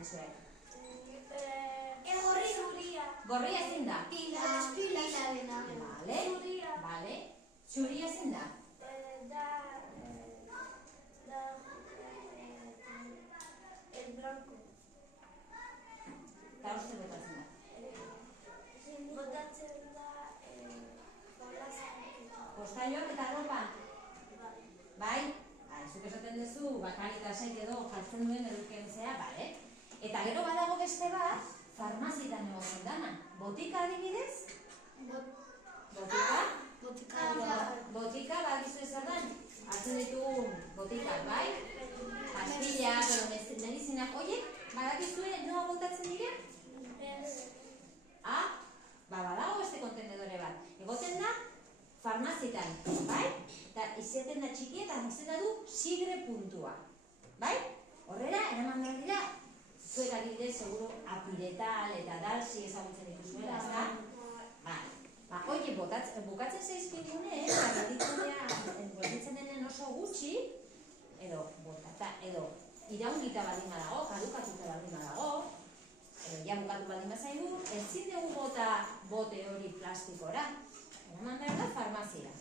duzue? Zuria. Gorria zein da? Pilarena. Vale. Zuria zein da? El blanco. Eta uste botatzen da? Botatzen da jolasak. Postailoak eta ropan? Bai? Zuk esaten duzu, bakaritasek edo jartzen duen eduken zea, bale? Eta gero badago beste bat, farmazietan egoten dana. Botika adibidez? Botika? Botika, badizu zer dan? Hartzen ditugun botikak, bai? Pastillak, medizinak, oiek, badakizue noa botatzen dira? Badago beste kontenedore bat. Egoten da, farmazietan, bai? Eta izaten da txiki eta izena du sigre puntua. Bai? Horrela, eraman behar dira, zuek adibidez, seguro, apiretal eta dalsi ezagutzen dituzuela, ezta? Oie, bukatzen zaizkidune, gelditzen denen oso gutxi, edo iraungita baldin badago, kadukatuta baldin badago, edo ja bukatu baldin bazaigu, ezin dugu bota bote hori plastikora. Eraman behar da farmaziera.